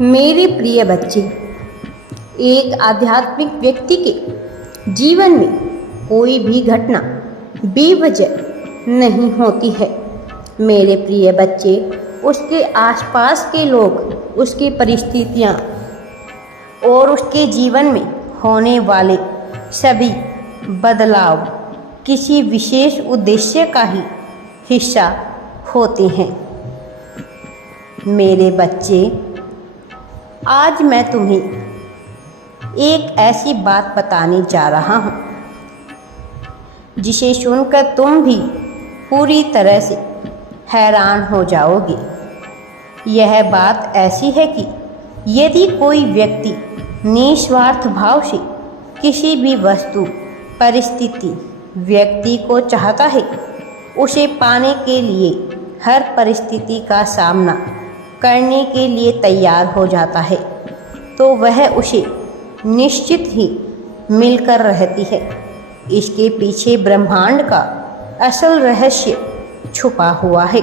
मेरे प्रिय बच्चे, एक आध्यात्मिक व्यक्ति के जीवन में कोई भी घटना बेवजह नहीं होती है। मेरे प्रिय बच्चे, उसके आसपास के लोग, उसकी परिस्थितियाँ और उसके जीवन में होने वाले सभी बदलाव किसी विशेष उद्देश्य का ही हिस्सा होते हैं। मेरे बच्चे, आज मैं तुम्हें एक ऐसी बात बताने जा रहा हूँ जिसे सुनकर तुम भी पूरी तरह से हैरान हो जाओगे। यह बात ऐसी है कि यदि कोई व्यक्ति निस्वार्थ भाव से किसी भी वस्तु, परिस्थिति, व्यक्ति को चाहता है, उसे पाने के लिए हर परिस्थिति का सामना करने के लिए तैयार हो जाता है, तो वह उसे निश्चित ही मिलकर रहती है। इसके पीछे ब्रह्मांड का असल रहस्य छुपा हुआ है।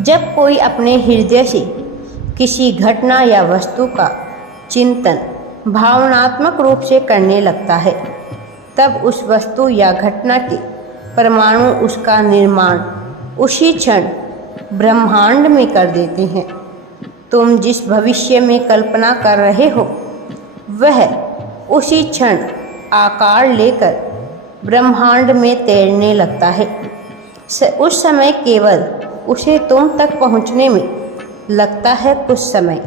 जब कोई अपने हृदय से किसी घटना या वस्तु का चिंतन भावनात्मक रूप से करने लगता है, तब उस वस्तु या घटना के परमाणु उसका निर्माण उसी क्षण ब्रह्मांड में कर देते हैं। तुम जिस भविष्य में कल्पना कर रहे हो, वह उसी क्षण आकार लेकर ब्रह्मांड में तैरने लगता है। उस समय केवल उसे तुम तक पहुंचने में लगता है कुछ समय।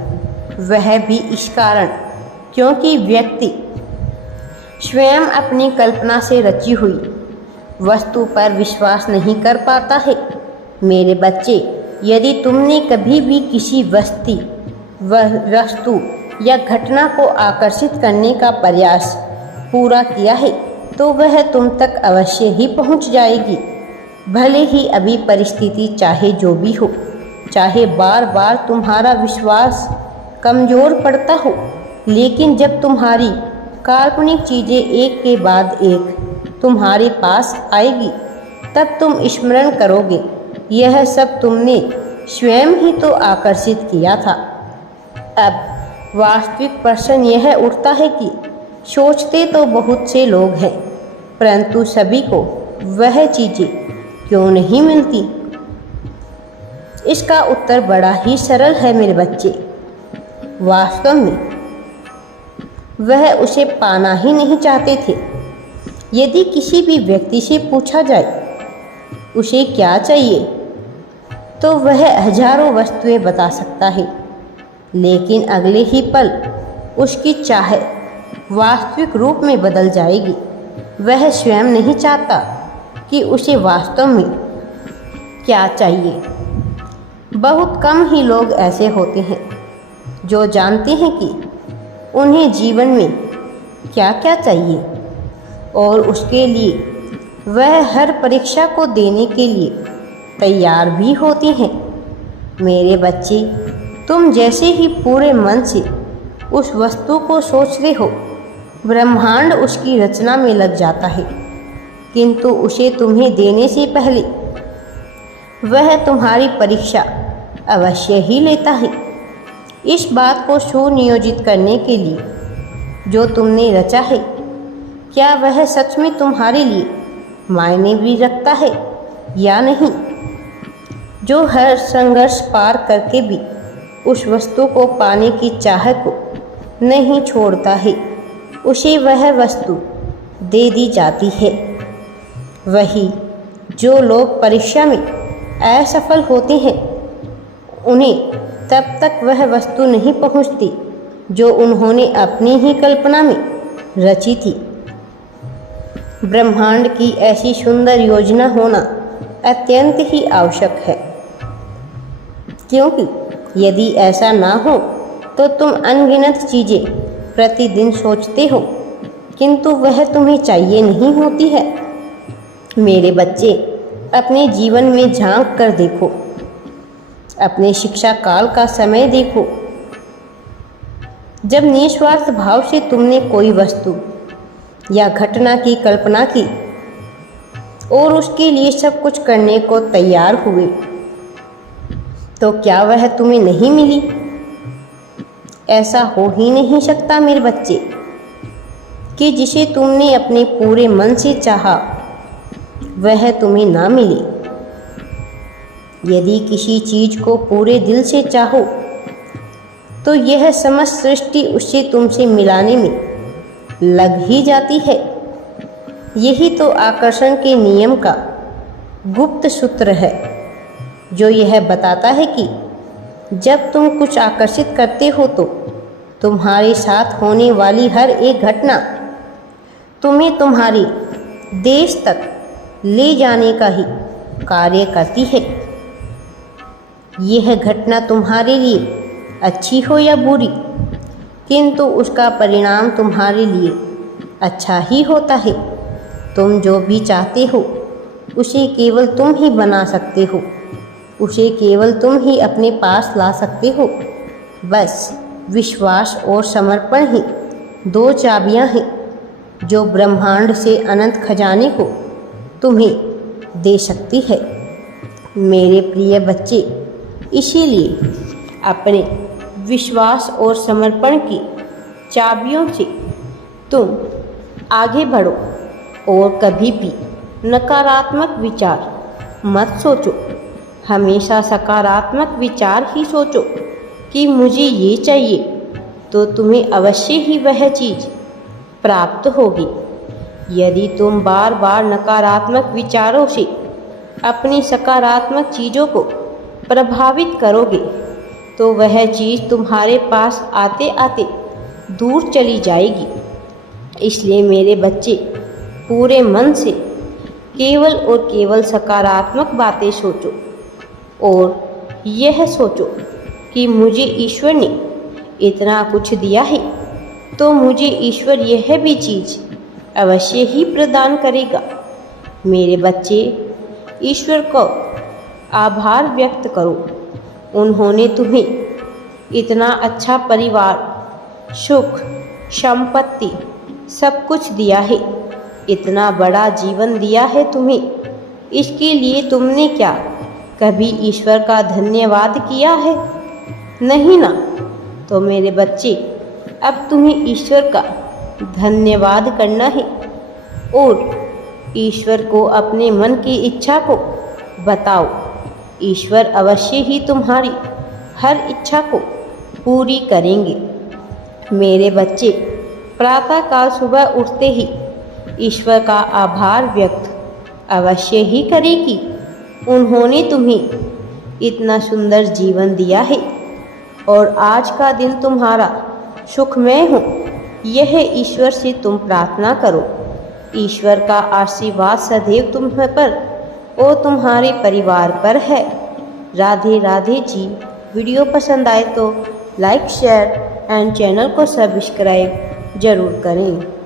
वह भी इस कारण क्योंकि व्यक्ति स्वयं अपनी कल्पना से रची हुई वस्तु पर विश्वास नहीं कर पाता है। मेरे बच्चे, यदि तुमने कभी भी किसी वस्तु या घटना को आकर्षित करने का प्रयास पूरा किया है, तो वह तुम तक अवश्य ही पहुंच जाएगी। भले ही अभी परिस्थिति चाहे जो भी हो, चाहे बार बार तुम्हारा विश्वास कमज़ोर पड़ता हो, लेकिन जब तुम्हारी काल्पनिक चीज़ें एक के बाद एक तुम्हारे पास आएगी, तब तुम स्मरण करोगे, यह सब तुमने स्वयं ही तो आकर्षित किया था। अब वास्तविक प्रश्न यह उठता है कि सोचते तो बहुत से लोग हैं, परंतु सभी को वह चीज़ें क्यों नहीं मिलती? इसका उत्तर बड़ा ही सरल है मेरे बच्चे। वास्तव में वह उसे पाना ही नहीं चाहते थे। यदि किसी भी व्यक्ति से पूछा जाए उसे क्या चाहिए, तो वह हजारों वस्तुएं बता सकता है, लेकिन अगले ही पल उसकी चाह वास्तविक रूप में बदल जाएगी। वह स्वयं नहीं चाहता कि उसे वास्तव में क्या चाहिए। बहुत कम ही लोग ऐसे होते हैं जो जानते हैं कि उन्हें जीवन में क्या क्या चाहिए, और उसके लिए वह हर परीक्षा को देने के लिए तैयार भी होती हैं। मेरे बच्चे, तुम जैसे ही पूरे मन से उस वस्तु को सोचते हो, ब्रह्मांड उसकी रचना में लग जाता है, किंतु उसे तुम्हें देने से पहले वह तुम्हारी परीक्षा अवश्य ही लेता है। इस बात को सुनियोजित करने के लिए जो तुमने रचा है, क्या वह सच में तुम्हारे लिए मायने भी रखता है या नहीं? जो हर संघर्ष पार करके भी उस वस्तु को पाने की चाह को नहीं छोड़ता है, उसे वह वस्तु दे दी जाती है। वही जो लोग परीक्षा में असफल होते हैं, उन्हें तब तक वह वस्तु नहीं पहुंचती जो उन्होंने अपनी ही कल्पना में रची थी। ब्रह्मांड की ऐसी सुंदर योजना होना अत्यंत ही आवश्यक है, क्योंकि यदि ऐसा ना हो तो तुम अनगिनत चीज़ें प्रतिदिन सोचते हो, किंतु वह तुम्हें चाहिए नहीं होती है। मेरे बच्चे, अपने जीवन में झांक कर देखो, अपने शिक्षा काल का समय देखो। जब निस्वार्थ भाव से तुमने कोई वस्तु या घटना की कल्पना की और उसके लिए सब कुछ करने को तैयार हुए, तो क्या वह तुम्हें नहीं मिली? ऐसा हो ही नहीं सकता मेरे बच्चे कि जिसे तुमने अपने पूरे मन से चाहा वह तुम्हें ना मिले। यदि किसी चीज़ को पूरे दिल से चाहो तो यह समस्त सृष्टि उससे तुमसे मिलाने में लग ही जाती है। यही तो आकर्षण के नियम का गुप्त सूत्र है, जो यह बताता है कि जब तुम कुछ आकर्षित करते हो तो तुम्हारे साथ होने वाली हर एक घटना तुम्हें तुम्हारे देश तक ले जाने का ही कार्य करती है। यह घटना तुम्हारे लिए अच्छी हो या बुरी, किंतु उसका परिणाम तुम्हारे लिए अच्छा ही होता है। तुम जो भी चाहते हो उसे केवल तुम ही बना सकते हो, उसे केवल तुम ही अपने पास ला सकते हो। बस विश्वास और समर्पण ही दो चाबियां हैं जो ब्रह्मांड से अनंत खजाने को तुम्हें दे सकती है मेरे प्रिय बच्चे। इसीलिए अपने विश्वास और समर्पण की चाबियों से तुम आगे बढ़ो और कभी भी नकारात्मक विचार मत सोचो। हमेशा सकारात्मक विचार ही सोचो कि मुझे ये चाहिए, तो तुम्हें अवश्य ही वह चीज़ प्राप्त होगी। यदि तुम बार बार नकारात्मक विचारों से अपनी सकारात्मक चीज़ों को प्रभावित करोगे तो वह चीज़ तुम्हारे पास आते आते दूर चली जाएगी। इसलिए मेरे बच्चे पूरे मन से केवल और केवल सकारात्मक बातें सोचो और यह सोचो कि मुझे ईश्वर ने इतना कुछ दिया है तो मुझे ईश्वर यह भी चीज़ अवश्य ही प्रदान करेगा। मेरे बच्चे, ईश्वर को आभार व्यक्त करो। उन्होंने तुम्हें इतना अच्छा परिवार, सुख, संपत्ति सब कुछ दिया है, इतना बड़ा जीवन दिया है तुम्हें। इसके लिए तुमने क्या कभी ईश्वर का धन्यवाद किया है? नहीं ना। तो मेरे बच्चे, अब तुम्हें ईश्वर का धन्यवाद करना है और ईश्वर को अपने मन की इच्छा को बताओ। ईश्वर अवश्य ही तुम्हारी हर इच्छा को पूरी करेंगे। मेरे बच्चे, प्रातःकाल सुबह उठते ही ईश्वर का आभार व्यक्त अवश्य ही करेगी। उन्होंने तुम्हें इतना सुंदर जीवन दिया है और आज का दिन तुम्हारा सुखमय हो, यह ईश्वर से तुम प्रार्थना करो। ईश्वर का आशीर्वाद सदैव तुम पर और तुम्हारे परिवार पर है। राधे राधे जी। वीडियो पसंद आए तो लाइक, शेयर एंड चैनल को सब्सक्राइब जरूर करें।